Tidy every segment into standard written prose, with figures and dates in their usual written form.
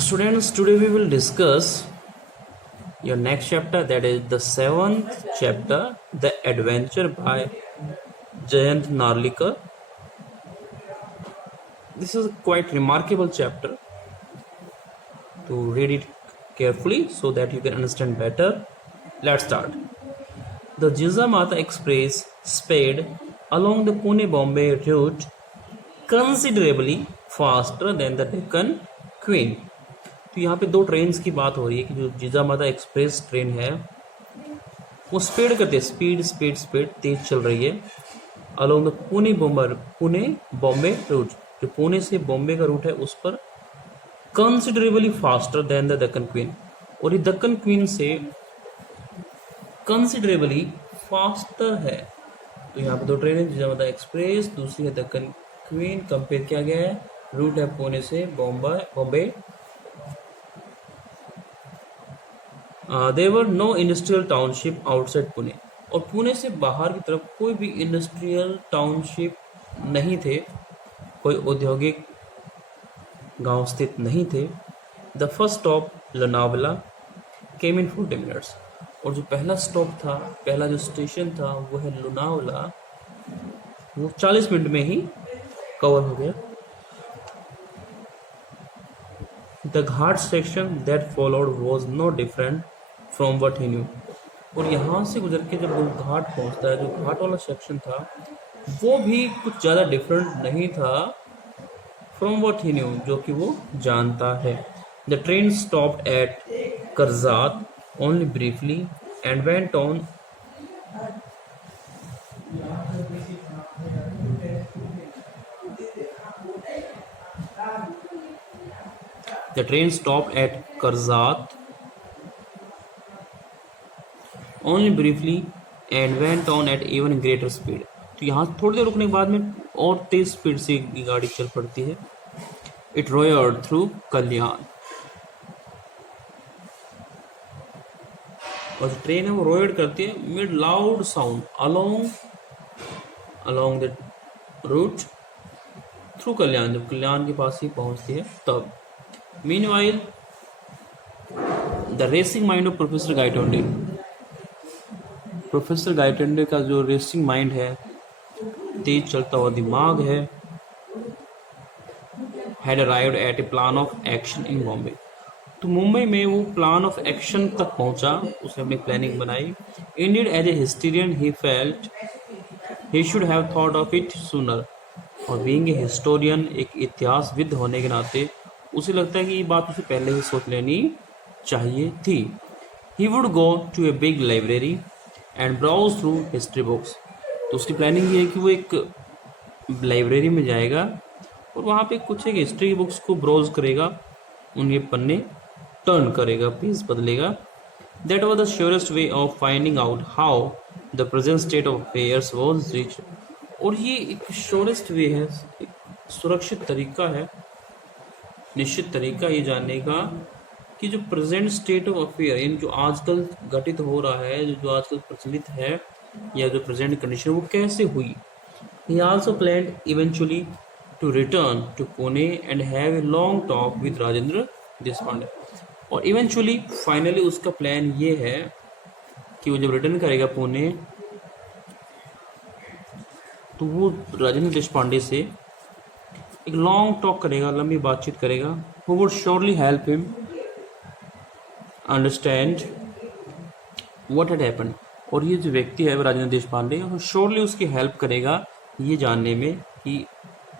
Students, today we will discuss your next chapter, that is the seventh chapter, The Adventure by Jayant Narlikar. This is a quite remarkable chapter. To read it carefully so that you can understand better. Let's start. The Jizamata Express sped along the Pune-Bombay route considerably faster than the Deccan Queen. तो यहाँ पे दो trains की बात हो रही है कि जो जिजामाता एक्सप्रेस ट्रेन है वो स्पीड करते स्पीड स्पीड स्पीड तेज चल रही है along the Pune Bombay route. जो पुणे से बॉम्बे का रूट है उस पर considerably faster than the Deccan queen, और ये दक्कन क्वीन से कंसिडरेबली फास्टर है। तो यहाँ पे दो ट्रेन है, जिजामाता एक्सप्रेस, दूसरी है दक्कन क्वीन। कंपेयर किया गया है, रूट है पुणे से Bombay. There no industrial township outside Pune, और पुणे से बाहर की तरफ कोई भी इंडस्ट्रियल टाउनशिप नहीं थे, कोई औद्योगिक गांव स्थित नहीं थे। The first stop Lonavala came in 40 minutes, और जो पहला स्टॉप था, पहला जो स्टेशन था वो है लोनावला, वो 40 मिनट में ही कवर हो गया। The ghat section that followed was no different from what he knew, और यहाँ से गुजर के जब वो घाट पहुँचता है, जो घाट वाला सेक्शन था वो भी कुछ ज़्यादा डिफरेंट नहीं था फ्रॉम वट ही न्यू, जो कि वो जानता है। The train stopped at Karjat only briefly and went on The train stopped at Karzat only briefly and went on at even greater speed. तो यहाँ थोड़ी देर रुकने के बाद में और तेज स्पीड से ये गाड़ी चल पड़ती है। It roared through कल्याण, और जो ट्रेन है वो रोयड करती है mid loud sound along the route through कल्याण, जब कल्याण के पास ही पहुंचती है तब। Meanwhile, the racing mind of Professor Gaitonde, professor Gaitonde का जो रेसिंग माइंड है, तेज चलता हुआ दिमाग है, had arrived at a plan of action in Bombay, तो मुंबई में वो प्लान ऑफ एक्शन तक पहुंचा, उसने अपनी प्लानिंग बनाई। Indeed, as a historian, he felt he should have thought of it sooner, और being a historian, एक इतिहासविद होने के नाते उसे लगता है कि ये बात उसे पहले ही सोच लेनी चाहिए थी। He would go to a big library and browse through history books, तो उसकी प्लानिंग ये है कि वो एक लाइब्रेरी में जाएगा और वहाँ पे कुछ एक हिस्ट्री बुक्स को ब्राउज करेगा, उनके पन्ने टर्न करेगा, पेज बदलेगा। That was the surest way of finding out how the present state of affairs was reached, और ये एक श्योरेस्ट वे है, एक सुरक्षित तरीका है, निश्चित तरीका ये जानने का कि जो प्रेजेंट स्टेट ऑफ अफेयर, यानी जो आजकल घटित हो रहा है, जो आजकल प्रचलित है, या जो प्रेजेंट कंडीशन वो कैसे हुई। He also planned eventually to return to Pune and have a long talk with Rajendra Deshpande, और इवेंचुअली फाइनली उसका प्लान ये है कि वो जब रिटर्न करेगा पुणे तो वो राजेंद्र देशपांडे से एक लॉन्ग टॉक करेगा, लंबी बातचीत करेगा। Who would surely help him understand what had happened, और ये जो व्यक्ति है राजेंद्र देशपांडे, वो श्योरली उसकी हेल्प करेगा ये जानने में कि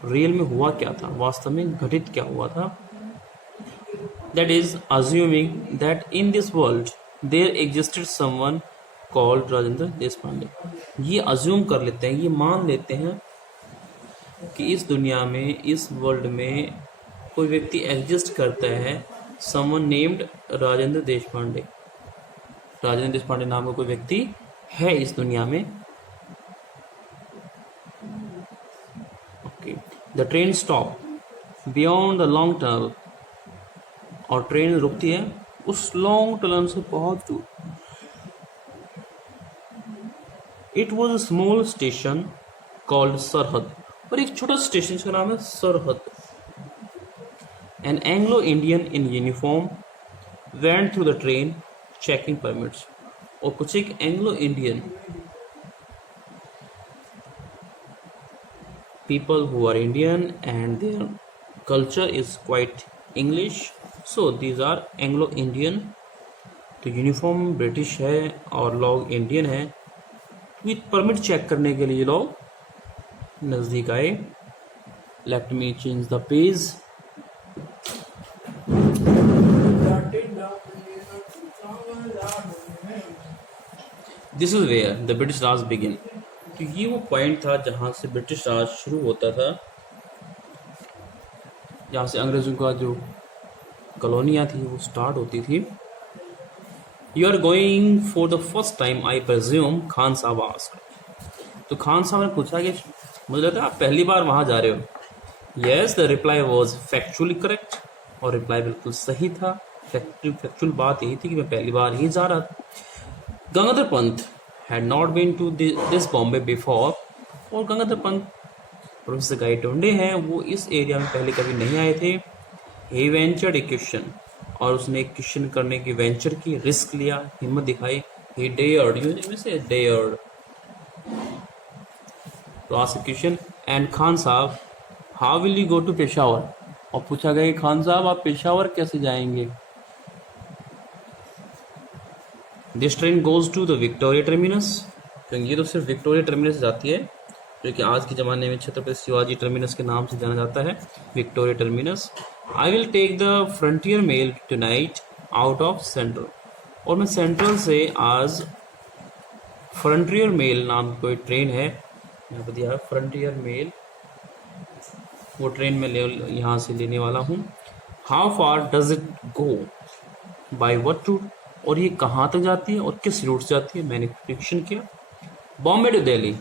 रियल में हुआ क्या था, वास्तव में घटित क्या हुआ था। That is assuming that in this world there existed someone called Rajendra Deshpande. ये अज्यूम कर लेते हैं, ये मान लेते हैं कि इस दुनिया में, इस वर्ल्ड में कोई व्यक्ति एग्जिस्ट करता है, समवन नेम्ड राजेंद्र देशपांडे। राजेंद्र देशपांडे नाम का कोई व्यक्ति है इस दुनिया में। Okay, the train stop beyond the long tunnel, और ट्रेन रुकती है उस लॉन्ग टनल से बहुत दूर। It was a small station called सरहद, और एक छोटा स्टेशन का नाम है सरहद। An Anglo-Indian in uniform went through the train checking permits. और कुछ एक Anglo Indian people who are Indian and their culture is quite English, so these are Anglo-Indian. तो यूनिफॉर्म ब्रिटिश है और लोग इंडियन है, विथ परमिट चेक करने के लिए लोग नज़दीक आए. Let me change the page. This is where the British Raj begin. तो ये वो पॉइंट था जहाँ से ब्रिटिश राज शुरू होता था, जहाँ से अंग्रेजों का जो कॉलोनियाँ थी वो स्टार्ट होती थी. You are going for the first time I presume, Khan sahab asked. तो खान साहब ने पूछा कि मुझे लगता है आप पहली बार वहाँ जा रहे हो. Yes, the reply was factually correct. और रिप्लाई बिल्कुल सही था. फैक्चुअल बात यही थी कि मैं पहली बार ही जा रहा था. Gangadhar Pant had not been to this Bombay before. और गंगाधर पंत प्रोफेसर गाई टोंडे हैं, वो इस एरिया में पहले कभी नहीं आए थे. he ventured a question, और उसने एक क्वेश्चन करने की वेंचर की, रिस्क लिया, हिम्मत दिखाई. he dared, you say dared to ask a question. and Khan साहब, how will you go to Peshawar. और पूछा गया खान साहब आप पेशावर कैसे जाएंगे. This train goes to the Victoria terminus. तो ये तो सिर्फ विक्टोरिया टर्मिनस जाती है, जो कि आज के ज़माने में छत्रपति शिवाजी टर्मिनस के नाम से जाना जाता है, Victoria terminus. I will take the Frontier Mail tonight out of Central. और मैं सेंट्रल से आज फ्रंटियर मेल नाम कोई ट्रेन है, यहाँ पर दिया है फ्रंटियर मेल, वो ट्रेन में यहाँ से लेने वाला हूँ. How far does it go, by what route. और ये कहाँ तक जाती है और किस रूट से जाती है, मैंने क्वेश्चन किया. Bombay to Delhi,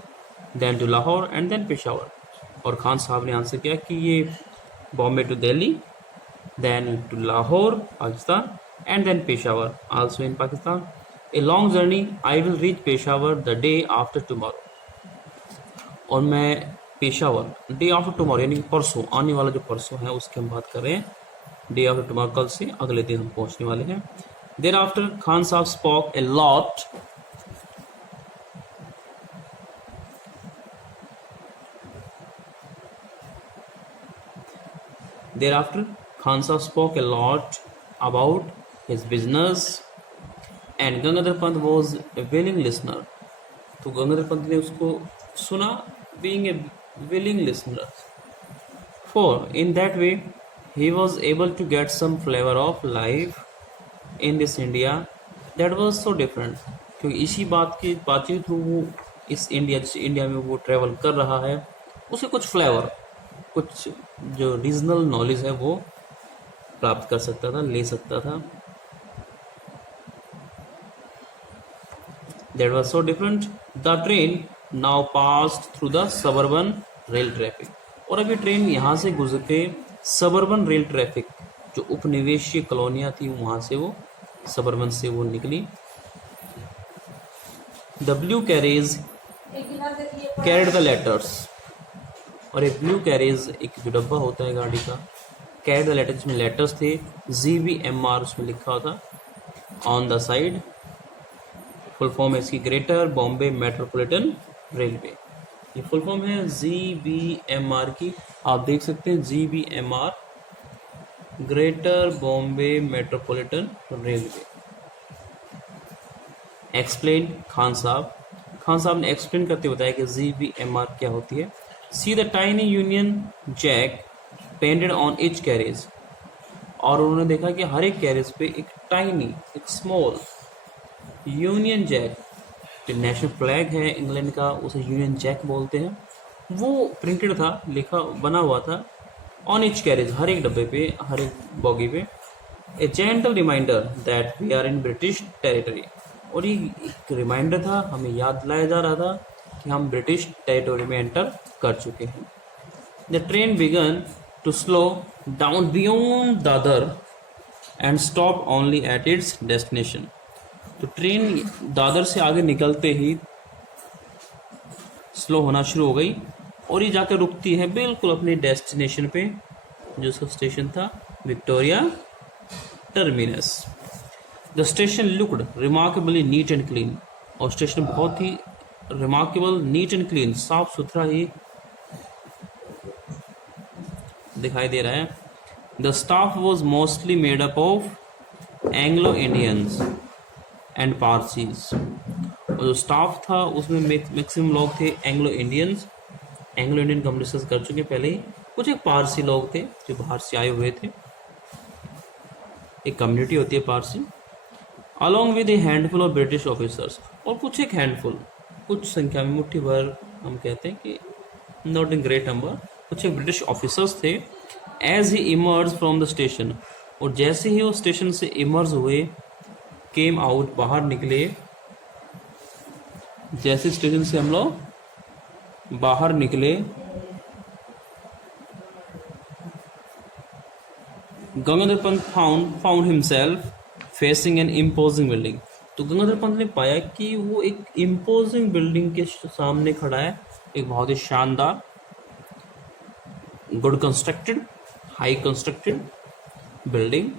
then to Lahore and then Peshawar. और खान साहब ने आंसर किया कि ये Bombay to Delhi, then to Lahore Pakistan, and then Peshawar also in Pakistan. A long journey, I will reach Peshawar the day after tomorrow. और मैं पेशावर डे आफ्टर टुमारो यानी परसों, आने वाला जो परसों है उसकी हम बात कर रहे हैं. डे आफ्टर टुमारो, कल से अगले दिन हम पहुंचने वाले हैं. Thereafter, Khan Sahib spoke a lot. Thereafter, Khan Sahib spoke a lot about his business, and Gangadhar Pant was a willing listener. तो गंगाधर पंत ने उसको सुना, being a willing listener. For in that way, he was able to get some flavor of life in this India that was so different. क्योंकि इसी बात के through वो इस इंडिया, जिस इंडिया में वो ट्रैवल कर रहा है, उसे कुछ फ्लेवर, कुछ जो रीजनल नॉलेज है वो प्राप्त कर सकता था, ले सकता था. That was so different. The train now passed through the suburban rail traffic. और अभी ट्रेन यहाँ से गुजर के सबर्बन रेल ट्रैफिक, जो उपनिवेशीय कॉलोनियाँ थी, वहाँ से वो सबर्बन से वो निकली. The blue carriage carried the letters. और एक ब्लू कैरेज, एक जो डब्बा होता है गाड़ी का, कैरिड द लेटर्स, जिसमें लेटर्स थे, GBMR उसमें लिखा था on the side. Full form है इसकी ग्रेटर बॉम्बे मेट्रोपॉलिटन रेलवे. ये फुल फॉर्म है GBMR की, आप देख सकते हैं GBMR, greater Bombay metropolitan railway. Explain Khan साहब. खान साहब ने एक्सप्लेन करते बताया कि GBMR क्या होती है. See the tiny Union Jack painted on each carriage. और उन्होंने देखा कि हर एक कैरेज पे एक टाइनी, एक स्मॉल यूनियन जैक, जो नेशनल फ्लैग है इंग्लैंड का, उसे यूनियन जैक बोलते हैं, वो प्रिंटेड था, लिखा बना हुआ था ऑन ईच कैरेज, हर एक डब्बे पे, हर एक बॉगी पे. A gentle reminder that we are in British territory. और ये एक रिमाइंडर था, हमें याद दिलाया जा रहा था कि हम ब्रिटिश टेरिटरी में एंटर कर चुके हैं. The train began to slow down beyond Dadar and stop only at its destination. तो ट्रेन दादर से आगे निकलते ही स्लो होना शुरू हो गई और ये जाकर रुकती है बिल्कुल अपने डेस्टिनेशन पे, जो उसका स्टेशन था, Victoria terminus. The station looked remarkably neat and clean, और स्टेशन बहुत ही रिमार्केबल, नीट एंड क्लीन, साफ सुथरा ही दिखाई दे रहा है। The staff was mostly made up of Anglo Indians and Parsis, और जो स्टाफ था उसमें मैक्सिमम लोग थे एंग्लो इंडियंस, एंग्लो इंडियन हम डिस्कस कर चुके पहले ही, कुछ एक पारसी लोग थे जो बाहर से आए हुए थे, एक कम्युनिटी होती है Parsi, along with A handful of British officers, और कुछ एक हैंडफुल, कुछ संख्या में, मुट्ठी भर हम कहते हैं कि नॉट इन ग्रेट नंबर, कुछ एक ब्रिटिश ऑफिसर्स थे। As he emerge from the station, और जैसे ही वो स्टेशन से इमर्ज हुए, केम आउट, बाहर निकले, जैसे स्टेशन से हम लोग बाहर निकले, Gangadhar Pant found himself facing an imposing building, तो गंगाधर पंत ने पाया कि वो एक इम्पोजिंग बिल्डिंग के सामने खड़ा है, एक बहुत ही शानदार, good constructed, high constructed building,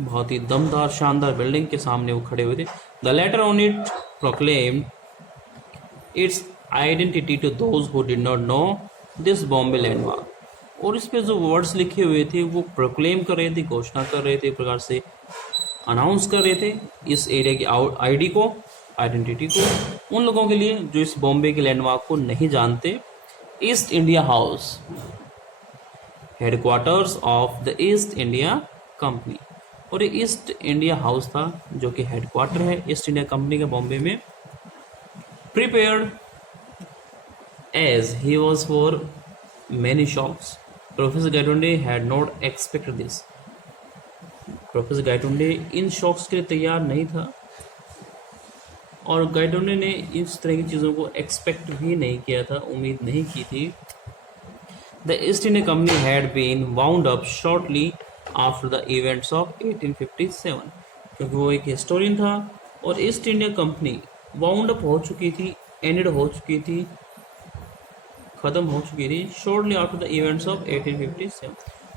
बहुत ही दमदार शानदार बिल्डिंग के सामने वो खड़े हुए थे। The letter on it proclaimed its identity to those who did not know this Bombay landmark, और इस पे जो वर्ड्स लिखे हुए थे वो प्रोक्लेम कर रहे थे, घोषणा कर रहे थे, एक प्रकार से अनाउंस कर रहे थे इस एरिया की आईडी को, आइडेंटिटी को, उन लोगों के लिए जो इस बॉम्बे के लैंडमार्क को नहीं जानते। East India house, headquarters of the East India company, और ये ईस्ट इंडिया हाउस था जो कि हेडक्वार्टर है ईस्ट इंडिया कंपनी का बॉम्बे में। Prepared as he was for many shocks, professor Gaitonde had not expected this, professor Gaitonde इन शॉक्स के लिए तैयार नहीं था, और गायटोंडे ने इस तरह की चीज़ों को एक्सपेक्ट भी नहीं किया था, उम्मीद नहीं की थी। The East India Company had been wound up shortly after the events of 1857, क्योंकि वो एक हिस्टोरियन था, और East India Company wound up हो चुकी थी, एंडेड हो चुकी थी, खत्म हो चुकी थी, shortly after the events of 1857,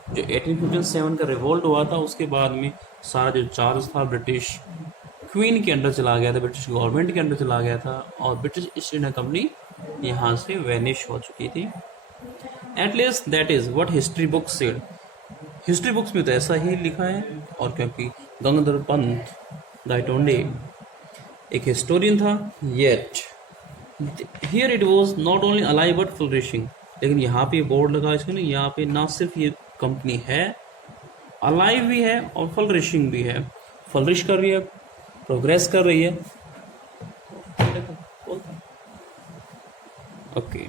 जो 1857 का रिवोल्ट हुआ था, उसके बाद में सारा जो चार्ज था ब्रिटिश क्वीन के अंडर चला गया था, ब्रिटिश गवर्नमेंट के अंडर चला गया था, और ब्रिटिश ईस्ट इंडिया कंपनी यहाँ से वैनिश हो चुकी थी। At least that is what history books said, history books में तो ऐसा ही लिखा है, और क्योंकि गंगाधर पंत गायटोंडे एक हिस्टोरियन था, yet here it was not only alive but flourishing, लेकिन यहाँ पे बोर्ड लगा इसको ना, यहाँ पे ना सिर्फ ये कंपनी है, अलाइव भी है और फ्लरिशिंग भी है, फ्लरिश कर रही है, प्रोग्रेस कर रही है। Okay,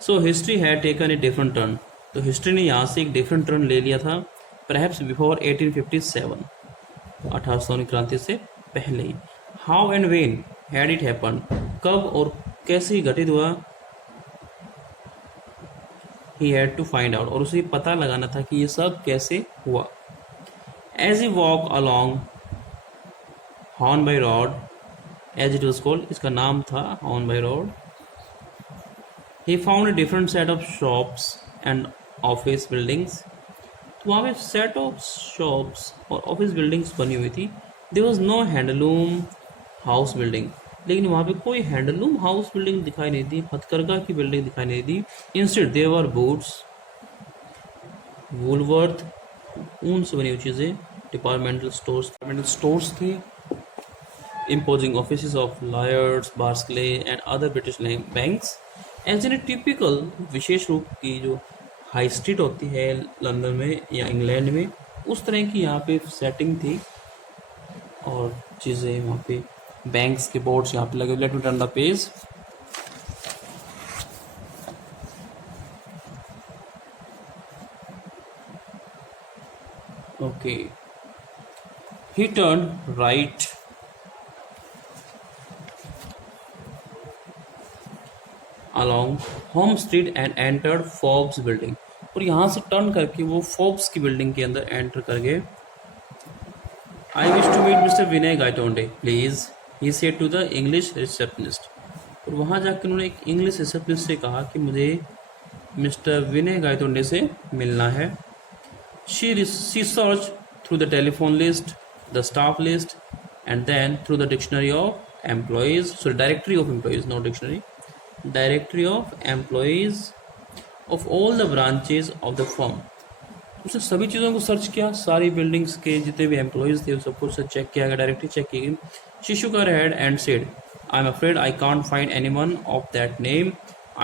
so history had taken a different turn, तो हिस्ट्री ने यहाँ से एक डिफरेंट टर्न ले लिया था, परहैप्स बिफोर 1857, 1800 क्रांति से पहले ही। How and when had it happen, कब और कैसे घटित हुआ, he had to find out, और उसे पता लगाना था कि ये सब कैसे हुआ। As he walk along Hornby road, as it was called, इसका नाम था Hornby road, he found a different set of shops and office buildings, तो वहाँ पे सेट ऑफ शॉप्स और ऑफिस बिल्डिंग्स बनी हुई थी। There was no handloom house building, लेकिन वहाँ पे कोई हैंडलूम हाउस बिल्डिंग दिखाई नहीं दी, हथकरघा की बिल्डिंग दिखाई नहीं दी। Instead there were Boots, Woolworth, ऊन से बनी हुई चीज़ें, डिपार्टमेंटल स्टोर्स थे, imposing offices of Lloyds, Barclay and other British banks, as in typical, विशेष रूप की जो हाई स्ट्रीट होती है लंदन में या इंग्लैंड में, उस तरह की यहाँ पे सेटिंग थी, और चीज़ें वहाँ पे बैंक्स के बोर्ड्स यहाँ पे लगे। Let me turn the page. Okay, he turn right along home street and entered Forbes building, और यहाँ से टर्न करके वो फोर्ब्स की बिल्डिंग के अंदर एंटर कर गए। I wish to meet mister Vinay Gaitonde please, he said to the English receptionist, और वहाँ जाकर उन्होंने एक इंग्लिश रिसेप्शनिस्ट से कहा कि मुझे मिस्टर विनय गायतोंडे से मिलना है। She searched through the telephone list, the staff list, and then through the dictionary of employees. Sorry, directory of employees, not dictionary. Directory of employees of all the branches of the firm. उसने सभी चीज़ों को search किया, सारी buildings के जितने भी employees थे उस सबको उससे चेक किया गया, डायरेक्टली चेक की गई। She shook her head and said, I'm afraid I can't find anyone of that name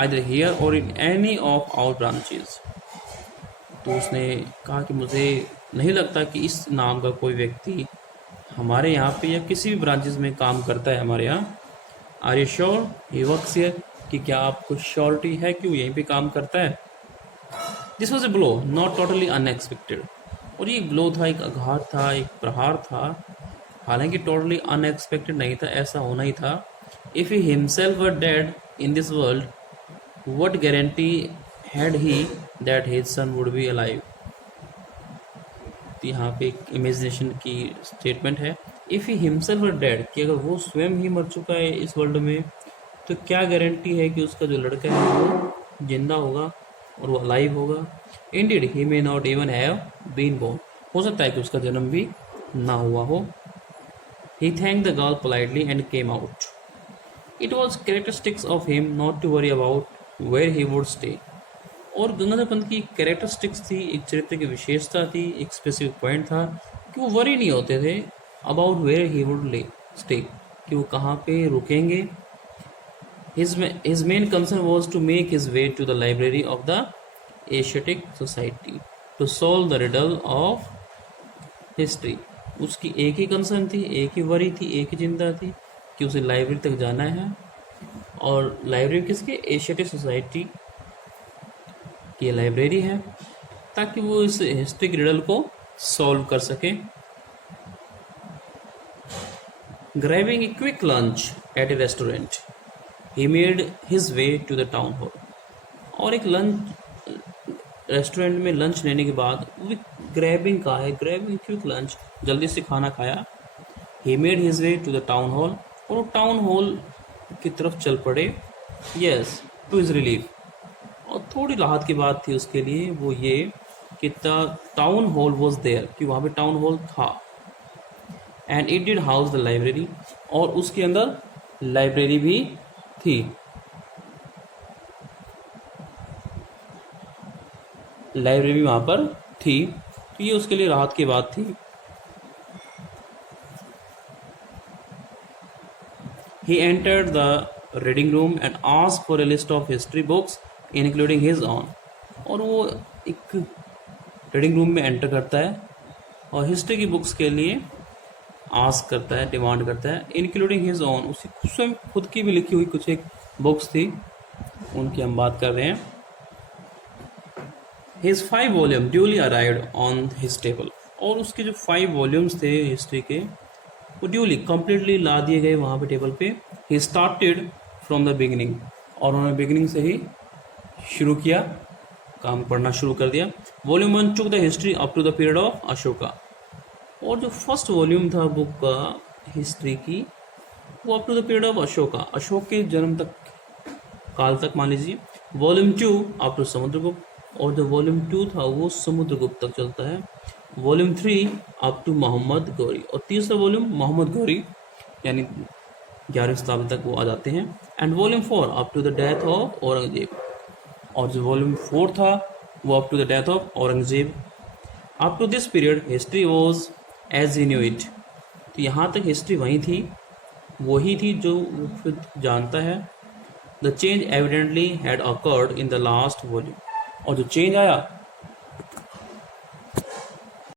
either here or in any of our branches. तो उसने कहा कि मुझे नहीं लगता कि इस नाम का कोई व्यक्ति हमारे यहाँ पे या किसी भी ब्रांचेस में काम करता है हमारे यहाँ। Are you sure he works here, कि क्या आपको श्योरिटी है कि वो यहीं पे काम करता है। This was a blow not totally unexpected, और ये ब्लो था, एक आघात था, एक प्रहार था, हालांकि टोटली अनएक्सपेक्टेड नहीं था, ऐसा होना ही था। If he himself were dead in this world, what guarantee had he that his son would be alive. तो यहाँ पे एक इमेजिनेशन की स्टेटमेंट है। If he himself were dead, कि अगर वो स्वयं ही मर चुका है इस वर्ल्ड में, तो क्या गारंटी है कि उसका जो लड़का है वो जिंदा होगा और वो अलाइव होगा। Indeed he may not even have been born, हो सकता है कि उसका जन्म भी ना हुआ हो। He thank the girl politely and came out. It was characteristics of him not to worry about where he would stay. और गंगाधर पंत की कैरेक्टरिस्टिक्स थी, एक चरित्र की विशेषता थी, एक स्पेसिफिक पॉइंट था कि वो वरी नहीं होते थे about where he would stay, कि वो कहाँ पे रुकेंगे। His main concern was to make his way to the library of the Asiatic Society to solve the riddle of history. उसकी एक ही कंसर्न थी, एक ही वरी थी, एक ही चिंता थी कि उसे लाइब्रेरी तक जाना है। और लाइब्रेरी किसके? एशियाटिक सोसाइटी की लाइब्रेरी है, ताकि वो इस हिस्ट्री के रिडल को सॉल्व कर सके। Grabbing a quick lunch at a restaurant, he made his way to the town hall. और एक रेस्टोरेंट में लंच लेने के बाद ग्रैबिंग का है, ग्रैबिंग क्विक लंच, जल्दी से खाना खाया। he made his way to the town hall, और वो टाउन हॉल की तरफ चल पड़े। yes, to his relief, और थोड़ी राहत की बात थी उसके लिए, वो ये कि टाउन हॉल वॉज देयर, कि वहाँ पे टाउन हॉल था। And it did house the library, और उसके अंदर लाइब्रेरी भी थी। लाइब्रेरी भी वहाँ पर थी, तो ये उसके लिए राहत की बात थी। He entered the reading room and asked for a list of history books including his own. और वो एक रीडिंग रूम में एंटर करता है और हिस्ट्री की बुक्स के लिए आस्क करता है, डिमांड करता है, इंक्लूडिंग हिज ओन, उसकी स्वयं खुद की भी लिखी हुई कुछ एक बुक्स थी, उनकी हम बात कर रहे हैं। His 5 volume duly arrived on his table, और उसके जो 5 वॉल्यूम्स थे हिस्ट्री के, वो ड्यूली कंप्लीटली ला दिए गए वहाँ पे टेबल पे। He started from the beginning, और उन्होंने बिगिनिंग से ही शुरू किया, काम पढ़ना शुरू कर दिया। Volume 1 took the history up to the period of Ashoka, और जो फर्स्ट वॉल्यूम था बुक का हिस्ट्री की, वो up to the period of Ashoka, Ashoka के जन्म तक, काल तक मान लीजिए। वॉल्यूम 2 अप टू समुद्रगुप्त, और जो वॉल्यूम 2 था वो समुद्रगुप्त तक चलता है। Volume 3 up to Mohammad Ghori, और तीसरा वॉल्यूम मोहम्मद गौरी यानी 11वीं शताब्दी तक वो आ जाते हैं। And volume 4 up to the death of Aurangzeb, और जो वॉल्यूम 4 था वो up to the death of Aurangzeb. Up to this period history was as he knew it, तो यहाँ तक हिस्ट्री वही थी, वही थी जो वो खुद जानता है। The change evidently had occurred in the last volume, और जो चेंज आया